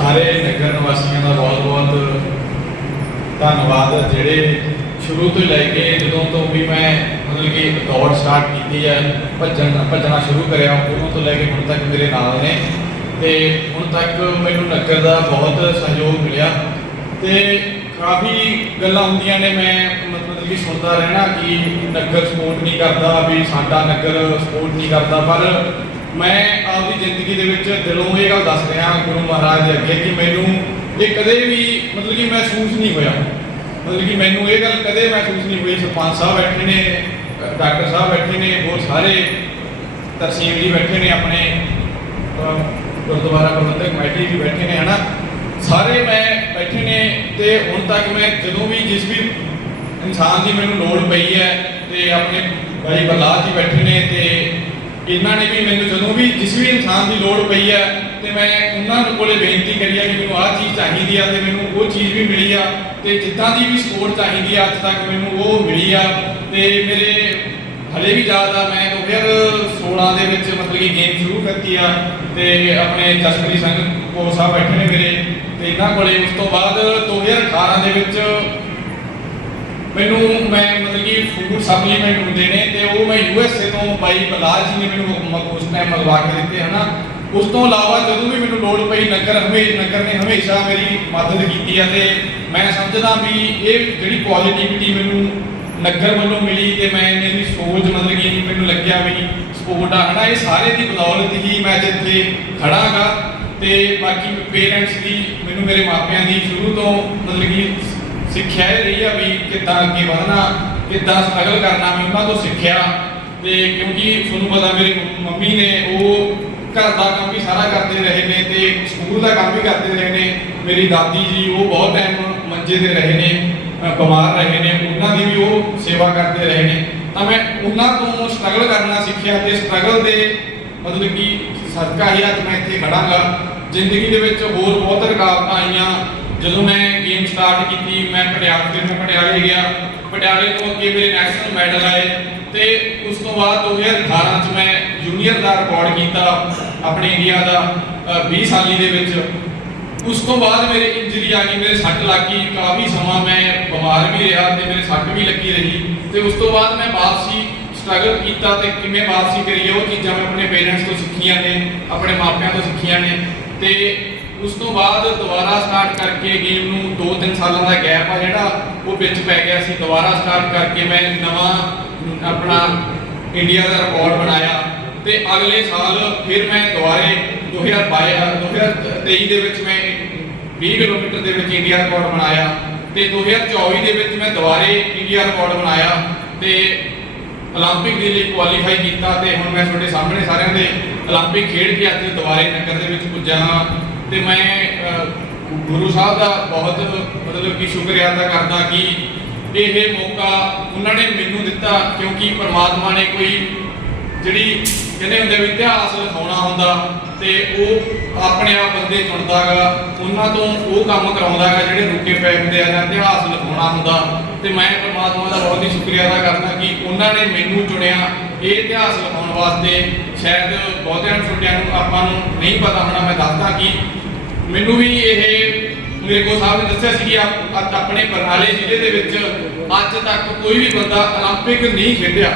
ਸਾਰੇ ਨਗਰ ਨਿਵਾਸੀਆਂ ਦਾ ਬਹੁਤ-ਬਹੁਤ ਧੰਨਵਾਦ। ਜਿਹੜੇ ਸ਼ੁਰੂ ਤੋਂ ਲੈ ਕੇ ਜਦੋਂ ਤੋਂ ਵੀ ਮੈਂ ਮਤਲਬ ਕਿ ਦੌੜ ਸਟਾਰਟ ਕੀਤੀ ਹੈ, ਭੱਜਣ, ਭੱਜਣਾ ਸ਼ੁਰੂ ਕਰਿਆ, ਉਦੋਂ ਤੋਂ ਲੈ ਕੇ ਹੁਣ ਤੱਕ ਮੇਰੇ ਨਾਲ ਨੇ। ਤੇ ਹੁਣ ਤੱਕ ਮੈਨੂੰ ਨਗਰ ਦਾ ਬਹੁਤ ਸਹਿਯੋਗ ਮਿਲਿਆ। ਤੇ ਕਾਫੀ ਗੱਲਾਂ ਹੁੰਦੀਆਂ ਨੇ, ਮੈਂ ਮਤਲਬ ਕਿ ਸੁਣਦਾ ਰਹਿਣਾ ਕਿ ਨਗਰ ਸਪੋਰਟ ਨਹੀਂ ਕਰਦਾ, ਵੀ ਸਾਡਾ ਨਗਰ ਸਪੋਰਟ ਨਹੀਂ ਕਰਦਾ, ਪਰ ਮੈਂ ਆਪਦੀ ਜ਼ਿੰਦਗੀ ਦੇ ਵਿੱਚ ਦਿਲੋਂ ਇਹ ਗੱਲ ਦੱਸ ਰਿਹਾ ਗੁਰੂ ਮਹਾਰਾਜ ਦੇ ਅੱਗੇ ਕਿ ਮੈਨੂੰ ਇਹ ਕਦੇ ਵੀ ਮਤਲਬ ਕਿ ਮਹਿਸੂਸ ਨਹੀਂ ਹੋਇਆ। ਮਤਲਬ ਕਿ ਮੈਨੂੰ ਇਹ ਗੱਲ ਕਦੇ ਮਹਿਸੂਸ ਨਹੀਂ ਹੋਈ। ਸਰਪੰਚ ਸਾਹਿਬ ਬੈਠੇ ਨੇ, ਡਾਕਟਰ ਸਾਹਿਬ ਬੈਠੇ ਨੇ ਬਹੁਤ ਸਾਰੇ ਤਰਸੀਮ ਜੀ ਬੈਠੇ ਨੇ ਆਪਣੇ ਗੁਰਦੁਆਰਾ ਪ੍ਰਬੰਧਕ ਕਮੇਟੀ ਵੀ ਬੈਠੇ ਨੇ, ਹਨਾ? ਸਾਰੇ ਮੈਂ ਬੈਠੇ ਨੇ ਤੇ ਹੁਣ ਤੱਕ ਮੈਂ ਜਦੋਂ ਵੀ ਜਿਸ ਵੀ ਇਨਸਾਨ ਦੀ ਮੈਨੂੰ ਲੋੜ ਪਈ ਹੈ ਤੇ ਆਪਣੇ ਭਾਈ ਬਲਰਾਜ ਜੀ ਬੈਠੇ ਨੇ ਤੇ ਇਹਨਾਂ ਨੇ ਵੀ ਮੈਨੂੰ ਜਦੋਂ ਵੀ ਜਿਸ ਵੀ ਇਨਸਾਨ ਦੀ ਲੋੜ ਪਈ ਹੈ ਤੇ ਮੈਂ ਉਹਨਾਂ ਨੂੰ ਕੋਲੇ ਬੇਨਤੀ ਕਰੀ ਆ ਕਿ ਮੈਨੂੰ ਆਹ ਚੀਜ਼ ਚਾਹੀਦੀ ਆ ਤੇ ਮੈਨੂੰ ਉਹ ਚੀਜ਼ ਵੀ ਮਿਲੀ ਆ ਤੇ ਜਿੱਦਾਂ ਦੀ ਵੀ ਸਪੋਰਟ ਚਾਹੀਦੀ ਆ ਅੱਜ ਤੱਕ ਮੈਨੂੰ ਉਹ ਮਿਲੀ ਆ ਤੇ ਮੇਰੇ ਹਲੇ ਵੀ ਯਾਦ ਆ ਮੈਂ 2016 ਦੇ ਵਿੱਚ ਮਤਲਬ ਕਿ ਗੇਮ ਸ਼ੁਰੂ ਕਰਤੀ ਆ ਤੇ ਆਪਣੇ ਜਸਪ੍ਰੀਤ ਸਿੰਘ ਕੋ ਸਾਹਿਬ ਬੈਠੇ ਨੇ ਮੇਰੇ ਤੇ ਇਹਨਾਂ ਕੋਲੇ ਉਸ ਤੋਂ ਬਾਅਦ 2018 ਦੇ ਵਿੱਚ ਮੈਨੂੰ, ਮੈਂ ਮਤਲਬ ਕਿ ਫੂਡ ਸਪਲੀਮੈਂਟ ਹੁੰਦੇ ਨੇ ਤੇ ਉਹ ਮੈਂ ਯੂਐਸਏ ਤੋਂ ਬਾਈ ਬਲਾਜ ਜੀ ਨੇ ਮੈਨੂੰ ਉਸ ਟਾਈਮ ਮੰਗਵਾ ਕੇ ਦਿੱਤੇ, ਹਨਾ? ਉਸ ਤੋਂ ਇਲਾਵਾ ਜਦੋਂ ਵੀ ਮੈਨੂੰ ਲੋੜ ਪਈ, ਨਗਰ ਹਮੇਸ਼ਾ ਨਗਰ ਨੇ ਹਮੇਸ਼ਾ ਮੇਰੀ ਮਦਦ ਕੀਤੀ ਹੈ ਤੇ ਮੈਂ ਸਮਝਦਾ ਵੀ ਇਹ ਜਿਹੜੀ ਪੋਜ਼ਿਟਿਵਿਟੀ ਮੈਨੂੰ ਨਗਰ ਵੱਲੋਂ ਮਿਲੀ ਤੇ ਮੈਂ ਇਹਦੀ ਸੋਚ ਮਤਲਬ ਕਿ ਮੈਨੂੰ ਲੱਗਿਆ ਵੀ ਸਪੋਰਟ ਆ, ਹਨਾ? ਇਹ ਸਾਰੇ ਦੀ ਬਦੌਲਤ ਹੀ ਮੈਂ ਅੱਜ ਇੱਥੇ ਖੜਾਗਾ ਤੇ ਬਾਕੀ ਪੇਰੈਂਟਸ ਦੀ, ਮੈਨੂੰ ਮੇਰੇ ਮਾਪਿਆਂ ਦੀ ਸ਼ੁਰੂ ਤੋਂ ਮਤਲਬ ਕਿ ਸਿੱਖਿਆ ਇਹ ਰਹੀ ਆ ਵੀ ਕਿੱਦਾਂ ਅੱਗੇ ਵਧਣਾ, ਕਿੱਦਾਂ ਸਟਰਗਲ ਕਰਨਾ ਮੈਂ ਉਹਨਾਂ ਤੋਂ ਸਿੱਖਿਆ। ਤੇ ਕਿਉਂਕਿ ਤੁਹਾਨੂੰ ਪਤਾ ਮੇਰੀ ਮੰਮੀ ਨੇ, ਉਹ ਘਰ ਦਾ ਕੰਮ ਵੀ ਸਾਰਾ ਕਰਦੇ ਰਹੇ ਨੇ ਤੇ ਸਕੂਲ ਦਾ ਕੰਮ ਵੀ ਕਰਦੇ ਰਹੇ ਨੇ। ਮੇਰੀ ਦਾਦੀ ਜੀ, ਉਹ ਬਹੁਤ ਟਾਈਮ ਮੰਜੇ ਤੇ ਰਹੇ ਨੇ ਬਿਮਾਰ ਰਹੇ ਨੇ, ਉਹਨਾਂ ਦੀ ਵੀ ਉਹ ਸੇਵਾ ਕਰਦੇ ਰਹੇ ਨੇ। ਤਾਂ ਮੈਂ ਉਹਨਾਂ ਤੋਂ ਸਟਰਗਲ ਕਰਨਾ ਸਿੱਖਿਆ ਤੇ ਸਟਰਗਲ ਦੇ ਮਤਲਬ ਕਿ ਸਦਕਾ ਹੀ ਅੱਜ ਮੈਂ ਇੱਥੇ ਖੜਾਂਗਾ। ਜ਼ਿੰਦਗੀ ਦੇ ਵਿੱਚ ਹੋਰ ਬਹੁਤ ਰੁਕਾਵਟਾਂ ਆਈਆਂ। ਜਦੋਂ ਮੈਂ ਗੇਮ ਸਟਾਰਟ ਕੀਤੀ ਮੈਂ ਪਟਿਆਲੇ ਫਿਰ ਮੈਂ ਪਟਿਆਲੇ ਗਿਆ। ਪਟਿਆਲੇ ਤੋਂ ਅੱਗੇ ਮੇਰੇ ਨੈਸ਼ਨਲ ਮੈਡਲ ਆਏ ਤੇ ਉਸ ਤੋਂ ਬਾਅਦ 2018 ਚ ਮੈਂ ਜੂਨੀਅਰ ਦਾ ਰਿਕਾਰਡ ਕੀਤਾ ਆਪਣੇ ਇੰਡੀਆ ਦਾ ਅ, 20 ਸਾਲੀ ਦੇ ਵਿੱਚ। ਉਸ ਤੋਂ ਬਾਅਦ ਮੇਰੇ ਇੰਜਰੀ ਆ ਗਈ ਮੇਰੇ ਸੱਟ ਲੱਗ ਗਈ। ਕਾਫੀ ਸਮਾਂ ਮੈਂ ਬਿਮਾਰ ਵੀ ਰਿਹਾ ਤੇ ਮੇਰੇ ਸੱਟ ਵੀ ਲੱਗੀ ਰਹੀ। ਤੇ ਉਸ ਤੋਂ ਬਾਅਦ ਮੈਂ ਵਾਪਸੀ ਸਟਰਗਲ ਕੀਤਾ ਤੇ ਕਿਵੇਂ ਵਾਪਸੀ ਕਰੀ ਉਹ ਚੀਜ਼ਾਂ ਮੈਂ ਆਪਣੇ ਪੇਰੈਂਟਸ ਤੋਂ ਸਿੱਖੀਆਂ ਨੇ ਆਪਣੇ ਮਾਪਿਆਂ ਤੋਂ ਸਿੱਖੀਆਂ ਨੇ। ਤੇ ਉਸ ਤੋਂ ਬਾਅਦ ਦੁਬਾਰਾ ਸਟਾਰਟ ਕਰਕੇ ਗੇਮ ਨੂੰ 2-3 ਸਾਲਾਂ ਦਾ ਗੈਪ ਆ ਜਿਹੜਾ ਉਹ ਵਿੱਚ ਪੈ ਗਿਆ ਸੀ ਦੁਬਾਰਾ ਸਟਾਰਟ ਕਰਕੇ ਮੈਂ ਨਵਾਂ ਆਪਣਾ ਇੰਡੀਆ ਦਾ ਰਿਕਾਰਡ ਬਣਾਇਆ ਤੇ ਅਗਲੇ ਸਾਲ ਫਿਰ ਮੈਂ ਦੁਬਾਰੇ 2022 2023 ਦੇ ਵਿੱਚ ਮੈਂ 20 ਕਿਲੋਮੀਟਰ ਦੇ ਵਿੱਚ ਇੰਡੀਆ ਰਿਕਾਰਡ ਬਣਾਇਆ ਤੇ 2024 ਦੇ ਵਿੱਚ ਮੈਂ ਦੁਬਾਰੇ ਇੰਡੀਆ ਰਿਕਾਰਡ ਬਣਾਇਆ ਤੇ 올림픽 ਦੇ ਲਈ ਕੁਆਲੀਫਾਈ ਕੀਤਾ ਤੇ ਹੁਣ ਮੈਂ ਤੁਹਾਡੇ ਸਾਹਮਣੇ ਸਾਰਿਆਂ ਦੇ 올림픽 ਖੇਡ ਕੇ ਅੱਜ ਦੁਬਾਰੇ ਨਗਰ ਦੇ ਵਿੱਚ ਪੁੱਜਾ ਹਾਂ ਤੇ ਮੈਂ ਗੁਰੂ ਸਾਹਿਬ ਦਾ ਬਹੁਤ, ਮਤਲਬ ਕਿ ਸ਼ੁਕਰੀਆ ਅਦਾ ਕਰਦਾ ਕਿ ਇਹ ਮੌਕਾ ਉਹਨਾਂ ਨੇ ਮੈਨੂੰ ਦਿੱਤਾ, ਕਿਉਂਕਿ ਪਰਮਾਤਮਾ ਨੇ ਕੋਈ ਜਿਹੜੀ ਕਹਿੰਦੇ ਹੁੰਦੇ ਵੀ ਇਤਿਹਾਸ ਲਿਖਾਉਣਾ ਹੁੰਦਾ ਤੇ ਉਹ ਆਪਣੇ ਆਪ ਬੰਦੇ ਚੁਣਦਾਗਾ ਉਹਨਾਂ ਤੋਂ ਉਹ ਕੰਮ ਕਰਾਉਂਦਾਗਾ ਜਿਹੜੇ ਰੁਕੇ ਪਏ ਹੁੰਦੇ ਆ ਜਾਂ ਇਤਿਹਾਸ ਲਿਖਾਉਣਾ ਹੁੰਦਾ। ਤੇ ਮੈਂ ਪਰਮਾਤਮਾ ਦਾ ਬਹੁਤ ਹੀ ਸ਼ੁਕਰੀਆ ਅਦਾ ਕਰਦਾ ਕਿ ਉਹਨਾਂ ਨੇ ਮੈਨੂੰ ਚੁਣਿਆ ਇਹ ਇਤਿਹਾਸ ਲਿਖਾਉਣ ਵਾਸਤੇ ਸ਼ਾਇਦ ਬਹੁਤਿਆਂ ਨੂੰ ਛੋਟਿਆਂ ਨੂੰ ਆਪਾਂ ਨੂੰ ਨਹੀਂ ਪਤਾ ਹੋਣਾ ਮੈਂ ਦੱਸਦਾ ਕਿ ਮੈਨੂੰ ਵੀ ਇਹ ਮੇਰੇ ਕੋਲ ਸਾਹਿਬ ਨੇ ਦੱਸਿਆ ਸੀ ਕਿ ਆਪ- ਅੱਜ ਆਪਣੇ ਬਰਨਾਲੇ ਜ਼ਿਲ੍ਹੇ ਦੇ ਵਿੱਚ ਅੱਜ ਤੱਕ ਕੋਈ ਵੀ ਬੰਦਾ 올림픽 ਨਹੀਂ ਖੇਡਿਆ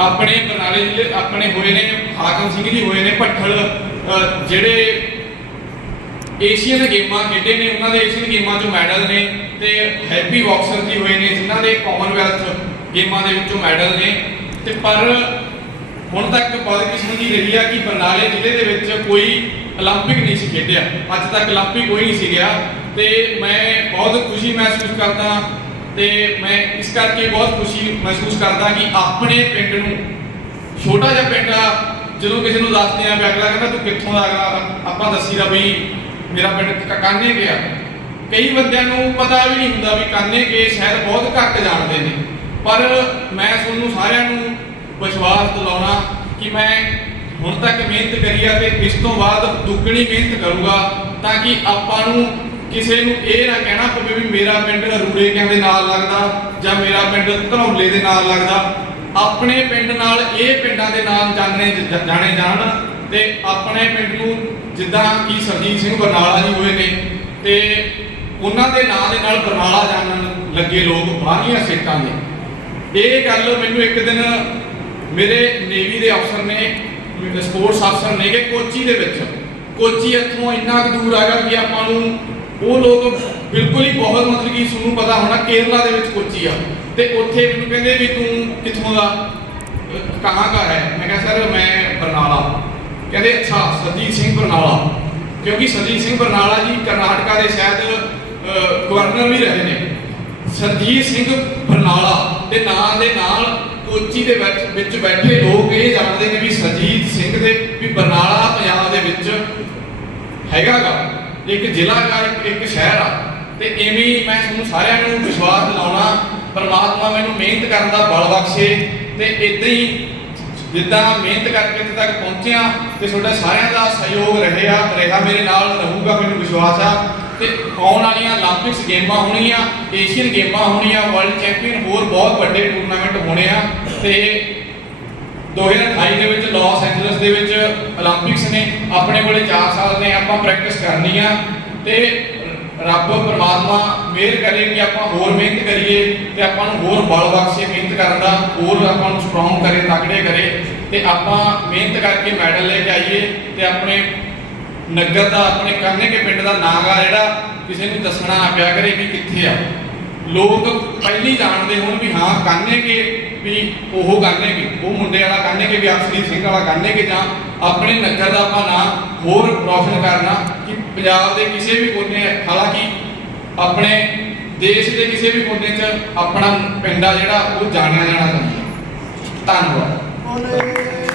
ਆਪਣੇ ਬਰਨਾਲੇ ਜ਼ਿਲ੍ਹੇ ਆਪਣੇ ਹੋਏ ਨੇ ਹਾਕਮ ਸਿੰਘ ਜੀ ਹੋਏ ਨੇ ਭੱਠਲ ਅਹ, ਜਿਹੜੇ ਏਸ਼ੀਅਨ ਗੇਮਾਂ ਖੇਡੇ ਨੇ ਉਹਨਾਂ ਦੇ ਏਸ਼ੀਅਨ ਗੇਮਾਂ 'ਚੋਂ ਮੈਡਲ ਨੇ ਤੇ ਹੈਪੀ ਬਾਕਸਰ ਜੀ ਹੋਏ ਨੇ ਜਿਨ੍ਹਾਂ ਦੇ ਕਾਮਨਵੈਲਥ ਗੇਮਾਂ ਦੇ ਵਿੱਚੋਂ ਮੈਡਲ ਨੇ ਤੇ ਪਰ ਹੁਣ ਤੱਕ ਬਦਕਿਸਮਤੀ ਰਹੀ ਆ ਕਿ ਬਰਨਾਲੇ ਜ਼ਿਲ੍ਹੇ ਦੇ ਵਿੱਚ ਕੋਈ 올림픽 ਨਹੀਂ ਸੀ ਖੇਡਿਆ ਅੱਜ ਤੱਕ 올림픽 ਕੋਈ ਨਹੀਂ ਸੀ ਗਿਆ ਤੇ ਮੈਂ ਬਹੁਤ ਖੁਸ਼ੀ ਮਹਿਸੂਸ ਕਰਦਾ ਤੇ ਮੈਂ ਇਸ ਕਰਕੇ ਬਹੁਤ ਖੁਸ਼ੀ ਮਹਿਸੂਸ ਕਰਦਾ ਕਿ ਆਪਣੇ ਪਿੰਡ ਨੂੰ ਛੋਟਾ ਜਿਹਾ ਪਿੰਡ ਆ ਜਦੋਂ ਕਿਸੇ ਨੂੰ ਦੱਸਦੇ ਆ ਵੀ ਅਗਲਾ ਕਹਿੰਦਾ ਤੂੰ ਕਿੱਥੋਂ ਦਾ ਅਗਲਾ ਆਪਾਂ ਦੱਸੀਦਾ ਬਈ ਮੇਰਾ ਪਿੰਡ ਕ- ਕਾਨੇ ਗਿਆ ਕਈ ਬੰਦਿਆਂ ਨੂੰ ਪਤਾ ਵੀ ਨਹੀਂ ਹੁੰਦਾ ਵੀ ਕਾਨੇ ਕੇ ਸ਼ਾਇਦ ਬਹੁਤ ਘੱਟ ਜਾਣਦੇ ਨੇ ਪਰ ਮੈਂ ਤੁਹਾਨੂੰ ਸਾਰਿਆਂ ਨੂੰ ਵਿਸ਼ਵਾਸ ਦਿਲਾਉਣਾ ਕਿ ਮੈਂ ਹੁਣ ਤੱਕ ਮਿਹਨਤ ਕਰੀ ਆ ਤੇ ਇਸ ਤੋਂ ਬਾਅਦ ਦੁੱਗਣੀ ਮਿਹਨਤ ਕਰੂੰਗਾ ਤਾਂ ਕਿ ਆਪਾਂ ਨੂੰ ਕਿਸੇ ਨੂੰ ਇਹ ਨਾ ਕਹਿਣਾ ਪਵੇ ਵੀ ਮੇਰਾ ਪਿੰਡ ਰੂੜੇ ਕਿਆਂ ਦੇ ਨਾਲ ਲੱਗਦਾ ਜਾਂ ਮੇਰਾ ਪਿੰਡ ਧਰੌਲੇ ਦੇ ਨਾਲ ਲੱਗਦਾ। ਆਪਣੇ ਪਿੰਡ ਨਾਲ ਇਹ ਪਿੰਡਾਂ ਦੇ ਨਾਮ ਜਾਣੇ ਜਾਣੇ ਜਾਣ ਤੇ ਆਪਣੇ ਪਿੰਡ ਨੂੰ ਜਿੱਦਾਂ ਕਿ ਸਰਜੀਤ ਸਿੰਘ ਬਰਨਾਲਾ ਜੀ ਹੋਏ ਨੇ ਤੇ ਉਹਨਾਂ ਦੇ ਨਾਂ ਦੇ ਨਾਲ ਬਰਨਾਲਾ ਜਾਣਨ ਲੱਗੇ ਲੋਕ ਬਾਹਰੀਆਂ ਸੇਟਾਂ ਦੇ। ਇਹ ਗੱਲ ਮੈਨੂੰ ਇੱਕ ਦਿਨ ਮੇਰੇ ਨੇਵੀ ਦੇ ਅਫਸਰ ਨੇ ਸਪੋਰਟਸ ਅਫਸਰ ਨੇ ਕਿ ਕੋਚੀ ਦੇ ਵਿੱਚ। ਕੋਚੀ ਇੱਥੋਂ ਇੰਨਾ ਕੁ ਦੂਰ ਹੈਗਾ ਕਿ ਆਪਾਂ ਨੂੰ ਉਹ ਲੋਕ ਬਿਲਕੁਲ ਹੀ ਬਹੁਤ ਮਤਲਬ ਕਿ ਤੁਹਾਨੂੰ ਪਤਾ ਹੋਣਾ ਕੇਰਲਾ ਦੇ ਵਿੱਚ ਕੋਚੀ ਆ। ਤੇ ਉੱਥੇ ਮੈਨੂੰ ਕਹਿੰਦੇ ਵੀ ਤੂੰ ਕਿੱਥੋਂ ਦਾ? ਅਹ ਕਹਾਂ ਦਾ ਹੈ? ਮੈਂ ਕਿਹਾ, ਸਰ, ਮੈਂ ਬਰਨਾਲਾ। ਕਹਿੰਦੇ, ਅੱਛਾ ਸਰਜੀਤ ਸਿੰਘ ਬਰਨਾਲਾ। ਕਿਉਂਕਿ ਸਰਜੀਤ ਸਿੰਘ ਬਰਨਾਲਾ ਜੀ ਕਰਨਾਟਕਾ ਦੇ ਸ਼ਾਇਦ ਗਵਰਨਰ ਵੀ ਰਹੇ ਨੇ। ਸਰਜੀਤ ਸਿੰਘ ਬਰਨਾਲਾ ਦੇ ਨਾਂ ਦੇ ਨਾਲ ਕੋਚੀ ਦੇ ਵਿੱਚ ਵਿੱਚ ਬੈਠੇ ਲੋਕ ਇਹ ਜਾਣਦੇ ਨੇ ਵੀ ਸਰਜੀਤ ਸਿੰਘ ਦੇ ਵੀ ਬਰਨਾਲਾ ਪੰਜਾਬ ਦੇ ਵਿੱਚ ਹੈਗਾਗਾ ਇੱਕ ਜ਼ਿਲ੍ਹਾ ਦਾ ਇੱਕ, ਸ਼ਹਿਰ ਆ। ਤੇ ਐਵੇਂ ਮੈਂ ਤੁਹਾਨੂੰ ਸਾਰਿਆਂ ਨੂੰ ਵਿਸ਼ਵਾਸ ਦਿਲਾਉਣਾ ਪਰਮਾਤਮਾ ਮੈਨੂੰ ਮਿਹਨਤ ਕਰਨ ਦਾ ਬਲ ਬਖਸ਼ੇ ਤੇ ਇਦਾਂ ਹੀ ਜਿੱਦਾਂ ਮਿਹਨਤ ਕਰਕੇ ਇੱਥੇ ਤੱਕ ਪਹੁੰਚਿਆ ਤੇ ਤੁਹਾਡਾ ਸਾਰਿਆਂ ਦਾ ਸਹਿਯੋਗ ਰਹਿਆ ਰਿਹਾ ਮੇਰੇ ਨਾਲ ਰਹੂਗਾ ਮੈਨੂੰ ਵਿਸ਼ਵਾਸ ਆ। ਤੇ ਆਉਣ ਵਾਲੀਆਂ 올림픽ਸ ਗੇਮਾਂ ਹੋਣੀਆਂ ਏਸ਼ੀਅਨ ਗੇਮਾਂ ਹੋਣੀਆਂ ਵਰਲਡ ਚੈਂਪੀਅਨ ਹੋਰ ਬਹੁਤ ਵੱਡੇ ਟੂਰਨਾਮੈਂਟ ਹੋਣੇ ਆ ਤੇ 2028 ਦੇ ਵਿੱਚ ਲਾਸ ਐਂਜਲਸ ਦੇ ਵਿੱਚ 올림픽ਸ ਨੇ, ਆਪਣੇ ਕੋਲੇ 4 ਸਾਲ ਨੇ, ਆਪਾਂ ਪ੍ਰੈਕਟਿਸ ਕਰਨੀ ਆ ਤੇ ਰੱਬ ਪਰਮਾਤਮਾ ਮਿਹਰ ਕਰੇ ਕਿ ਆਪਾਂ ਹੋਰ ਮਿਹਨਤ ਕਰੀਏ ਤੇ ਆਪਾਂ ਨੂੰ ਹੋਰ ਬਲ ਬਖਸ਼ੇ ਮਿਹਨਤ ਕਰਨ ਦਾ, ਹੋਰ ਆਪਾਂ ਨੂੰ ਸਟਰੋਂਗ ਕਰੇ, ਤਕੜੇ ਕਰੇ ਤੇ ਆਪਾਂ ਮਿਹਨਤ ਕਰਕੇ ਮੈਡਲ ਲੈ ਕੇ ਆਈਏ ਤੇ ਆਪਣੇ ਨਗਰ ਦਾ ਆਪਣੇ ਕਾਨੇ ਕੇ ਪਿੰਡ ਦਾ ਨਾਂ ਆ ਜਿਹੜਾ ਕਿਸੇ ਨੂੰ ਦੱਸਣਾ ਨਾ ਪਿਆ ਕਰੇ ਵੀ ਕਿੱਥੇ ਆ। ਲੋਕ ਪਹਿਲੀ ਜਾਣਦੇ ਹੋਣ ਵੀ ਹਾਂ ਕਾਨੇ ਕੇ ਵੀ ਉਹ ਕਾਨੇ ਕੇ, ਉਹ ਮੁੰਡੇ ਵਾਲਾ ਕਾਨੇ ਕੇ, ਵੀ ਅਕਸਰੀ ਸਿੰਘ ਵਾਲਾ ਕਾਨੇ ਕੇ ਜਾਂ ਆਪਣੇ ਨਗਰ ਦਾ ਆਪਾਂ ਨਾਂ ਹੋਰ ਰੌਸ਼ਨ ਕਰਨਾ ਕਿ ਪੰਜਾਬ ਦੇ ਕਿਸੇ ਵੀ ਕੋਨੇ, ਹਾਲਾਂਕਿ ਆਪਣੇ ਦੇਸ਼ ਦੇ ਕਿਸੇ ਵੀ ਕੋਨੇ 'ਚ ਆਪਣਾ ਪਿੰਡ ਆ ਜਿਹੜਾ, ਉਹ ਜਾਣਿਆ ਜਾਣਾ ਚਾਹੀਦਾ। ਧੰਨਵਾਦ।